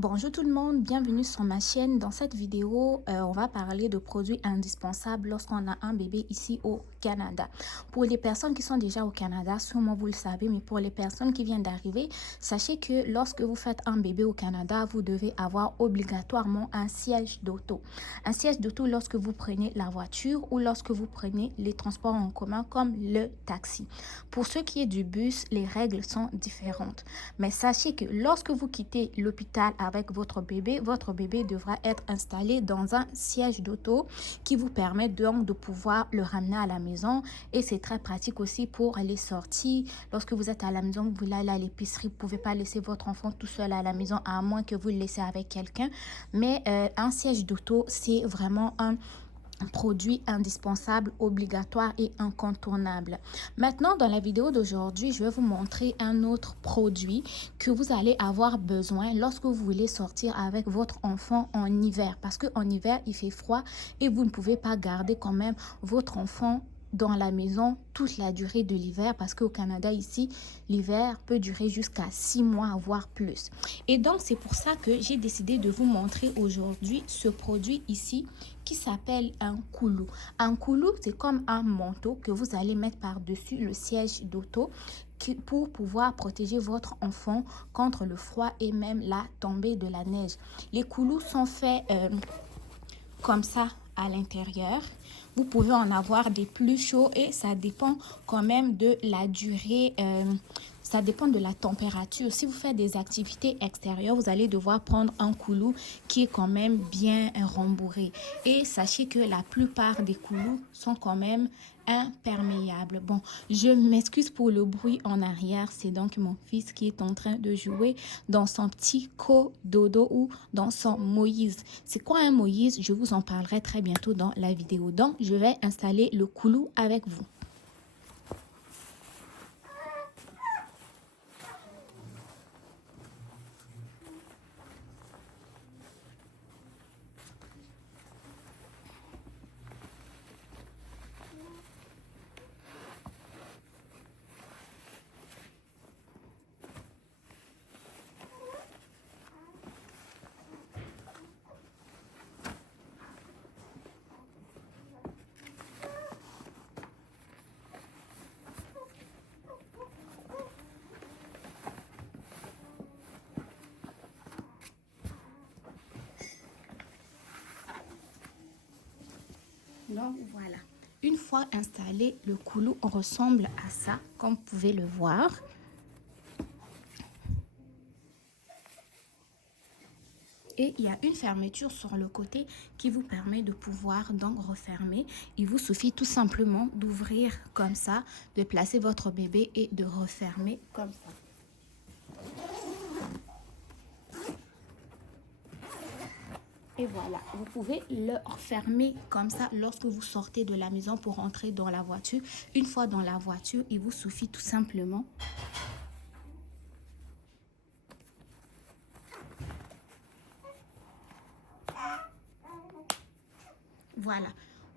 Bonjour tout le monde, bienvenue sur ma chaîne. Dans cette vidéo, on va parler de produits indispensables lorsqu'on a un bébé ici au Canada. Pour les personnes qui sont déjà au Canada, sûrement vous le savez, mais pour les personnes qui viennent d'arriver, sachez que lorsque vous faites un bébé au Canada, vous devez avoir obligatoirement un siège d'auto. Un siège d'auto lorsque vous prenez la voiture ou lorsque vous prenez les transports en commun comme le taxi. Pour ce qui est du bus, les règles sont différentes. Mais sachez que lorsque vous quittez l'hôpital avec votre bébé devra être installé dans un siège d'auto qui vous permet donc de pouvoir le ramener à la maison. Et c'est très pratique aussi pour les sorties. Lorsque vous êtes à la maison, vous allez à l'épicerie, vous ne pouvez pas laisser votre enfant tout seul à la maison à moins que vous le laissez avec quelqu'un. Mais un siège d'auto, c'est vraiment un produit indispensable, obligatoire et incontournable. Maintenant, dans la vidéo d'aujourd'hui, je vais vous montrer un autre produit que vous allez avoir besoin lorsque vous voulez sortir avec votre enfant en hiver. Parce qu'en hiver, il fait froid et vous ne pouvez pas garder quand même votre enfant dans la maison toute la durée de l'hiver parce qu'au Canada ici l'hiver peut durer jusqu'à 6 mois voire plus. Et donc c'est pour ça que j'ai décidé de vous montrer aujourd'hui ce produit ici qui s'appelle un koulou. Un koulou, c'est comme un manteau que vous allez mettre par-dessus le siège d'auto pour pouvoir protéger votre enfant contre le froid et même la tombée de la neige. Les koulous sont faits comme ça à l'intérieur. Vous pouvez en avoir des plus chauds et ça dépend quand même de la durée, ça dépend de la température. Si vous faites des activités extérieures, vous allez devoir prendre un koulou qui est quand même bien rembourré. Et sachez que la plupart des koulous sont quand même imperméables. Bon, je m'excuse pour le bruit en arrière. C'est donc mon fils qui est en train de jouer dans son petit cododo ou dans son Moïse. C'est quoi un Moïse? Je vous en parlerai très bientôt dans la vidéo. Donc, je vais installer le koulou avec vous. Donc voilà, une fois installé, le koulou ressemble à ça, comme vous pouvez le voir. Et il y a une fermeture sur le côté qui vous permet de pouvoir donc refermer. Il vous suffit tout simplement d'ouvrir comme ça, de placer votre bébé et de refermer comme ça. Et voilà, vous pouvez le refermer comme ça lorsque vous sortez de la maison pour entrer dans la voiture. Une fois dans la voiture, il vous suffit tout simplement voilà,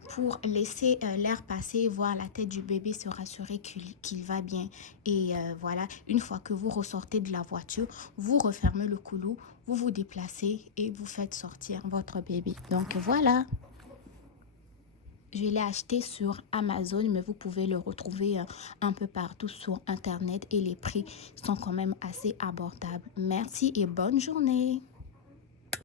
pour laisser l'air passer, voir la tête du bébé, se rassurer qu'il va bien. Et voilà, une fois que vous ressortez de la voiture, vous refermez le koulou, vous vous déplacez et vous faites sortir votre bébé. Donc voilà. Je l'ai acheté sur Amazon, mais vous pouvez le retrouver un peu partout sur Internet et les prix sont quand même assez abordables. Merci et bonne journée.